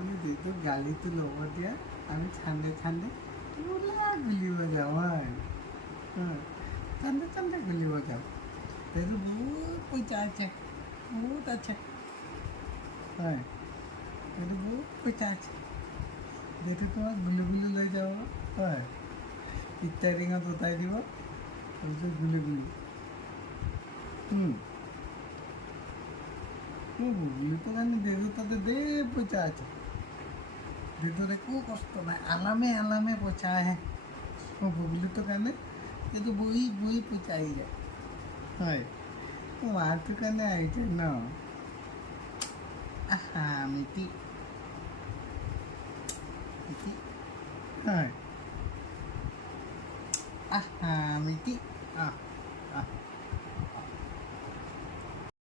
আমি যেহেতু গালিটো ল'ব দিয়া আমি ঠাণ্ডে ঠাণ্ডে পুৰা গুলিব যাওঁ হয় ঠাণ্ডে ঠাণ্ডে গুলিব যাওঁ সেইটো বহুত পইচা আছে বহুত আছে হয় সেইটো বহুত পইচা আছে যেহেতু তোমাক গুলি গুলি লৈ যাব হয় ষ্টাৰিঙত উঠাই দিব তাৰপিছত গুলি গুলি গুলিটো কাৰণে দেউতা তাতে ধেৰ পইচা আছে ভিতৰত একো কষ্ট নাই আলামে আলামে পইচা আহে বগলীটোৰ কাৰণে এইটো বহি বহি পইচা আহি যায় হয় মাৰটোৰ কাৰণে আহিছে ন আহা মিতি মিতি হয় আহা মিতি